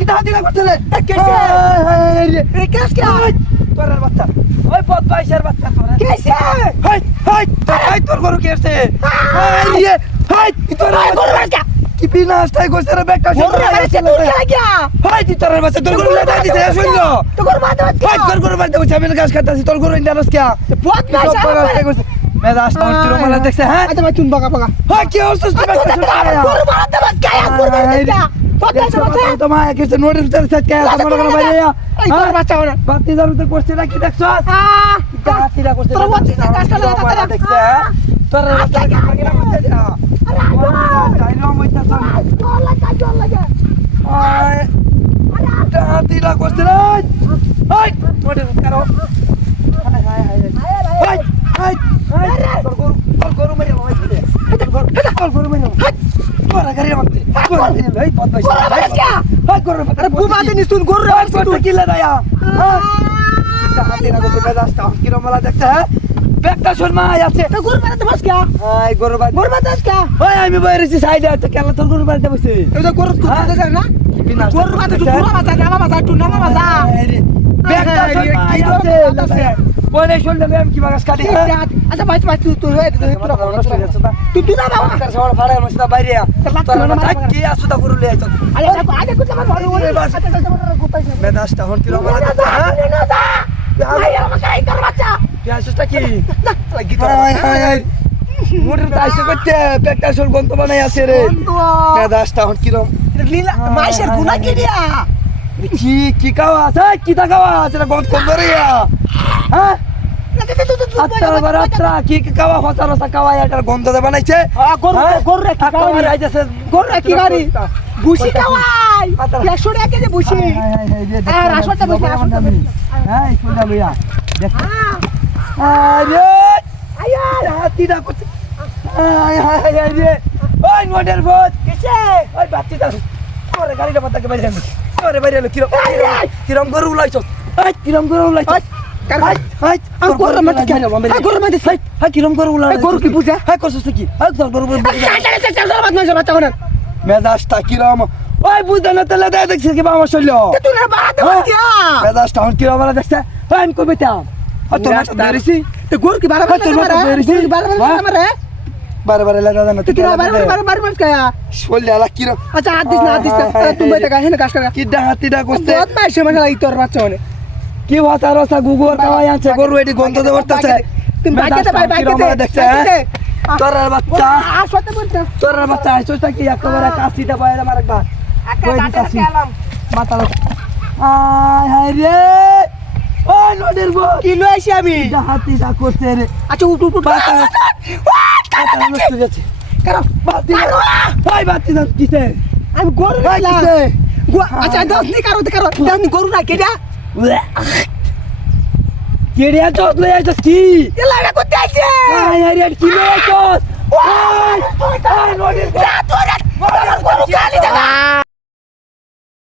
কিতা দিলা করতেলে कैसे রে কেস কি তোরার বাচ্চা ওই পথ বাইশের বাচ্চা তোরা कैसे হাই হাই হাই তোর গরু কেছে হাই রে হাই তোর गरु मार क्या কি বিনাশটাই করছে রে বেটা गरु मार से तू क्या गया হাই তুই তোর বাচ্চা তোর গরু লেটা দিছে শুনলো तो गरु मार दे হাই তোর গরু মারতে বসে আমি গাছ কাটতাছি তোর গরু ইন্দারস কি बहुत मार মেজাজ তোর কিরমালা দেখছে হ্যাঁ अच्छा मैं तुम बगा बगा হাই কি অবস্থা गरु मार दे मत क्या गरु मार दे क्या बहुत कैसे मत है তোমার কিছু নোটের ভিতরে সেট কে তোমার কোনো বাইরে এই তোর বাচ্চা ওরা বাতি দারুতে করছে না কি দেখছস হাতিরা করছে তোর বাচ্চা কাজটা লাগা তারা দেখছে তোর বাচ্চা কাগিরা করছে ডাইনাম হইতাছ जोर लगा আয় হাতিরা করছে রে হাই নোটের করো high high high high high তোর গরু মেরে মাইছে তোর গরু মেরে তোরা গাড়ি মারতে তোরা এই পথ বাইছে হাই গরু अरे बुमा दे निस्तुन गरु হাই তোর কি লাগায়া হাতিরা করছে মেজাজটা কিরমালা দেখছে হ্যাঁ বেটা শর্মা আছে तो गरु मार दे बस क्या হাই গরু বাদ गरु मार दे क्या ওই আমি বাইরেছি সাইডে তো কেলা তোর গরু বাড়িতে বসে तो गरु को दे ना गरु मार दे तू गरु मार दे ना मार तू ना मार বেটা শর্মা আছে বলে শুনলে আমি কি বাগাস কাটি अच्छा भाई तू है तू तू ना बाबा তার সবার ভাড়া মসজিদ বাইরে তোর কি আসু তা গরু লই আইছ अरे आगे कुछ मत बोलो মেজাজটা হন কিরমালা দেখছে হ্যাঁ পেঁয়াজটা কি হাই হাই হাই মোটর তাইছে করতে পেটটা সর গন্ত বানাই আছে রে মেজাজটা হন কিরম লীলা মাইশের গুনা কি দিয়া কি কি খাওয়া আছে কি তা খাওয়া আছে না গন্ত কম রে হ্যাঁ আত্রা বারাত্রা কি কি খাওয়া হসা রসা খাওয়া এটার গন্ধ দে বানাইছে গরু রে কি খাওয়া আইছে গরু রে কি গাড়ি বুশি খাওয়াই 100 টাকা কেজি বুশি আর আসলটা বুশি আসলটা হ্যাঁ শুনলা ভাইয়া দেখ আরে আয়া হাতিটা করছে আয় হায় হায় রে ওই নোটের ভূত কিসে ওই বাচ্চাটা তোরে গাড়িটা পাতাকে বাইরে আনবি তোরে বাইরে এলো কিরম গরু লাইছ এই কিরম গরু লাইছ হাই হাই আর গরু মারতে কেন গরু মারতে হাই হাই কিরম গরু লাইছ গরু কি বুঝা হাই করছস কি হাই তোর গরু বাচ্চা কোন মেজাজটা কিরম ওই বুঝা না তেলে দেয় দেখছিস কি বাবা শৈল তুই না বাড়াতে বসিয়া মেজাজটা হন কিরম বলা দেখছে ওই আমি কই বেতাম তোর মাথা বেরিছি তো গরু কি বাড়াবে তোর মাথা বেরিছি মারে বারে বারে লাগা না তুই বারে মার কায়া শৈল আলা কিরম अच्छा आठ दिस तुम बेटा का है ना काश कर কি হাতিটা করছে बहुत माइसे मजा लगी तोर बच्चा होने কি ভাষা রসা গুগর খাওয়াই আনছে গরু এটি গন্ধ দে বসতেছে तुम बाइक दे बाइक दे দেখছে তোরার বাচ্চা आ सोते बोलते তোরার বাচ্চা আইছস কি একেবারে কাশিটা বাইরে মারবা কই দিতাছি মাথা আয় হায় রে ওই নদীর গো কি লই আইছি আমি হাতিটা করছে রে আচ্ছা উঠ উঠ বাতা নষ্ট যাচ্ছে করো বাতি ভাই বাতি কিসে আমি গরু ভাই না কিসে अच्छा दस नहीं करो दस नहीं गरु ना केडा কেড়িয়া চস লই আইছস কি ये लगा को आइছে আয় আয় রে কি লই আইছস ওই নদীর গরু খালি জায়গা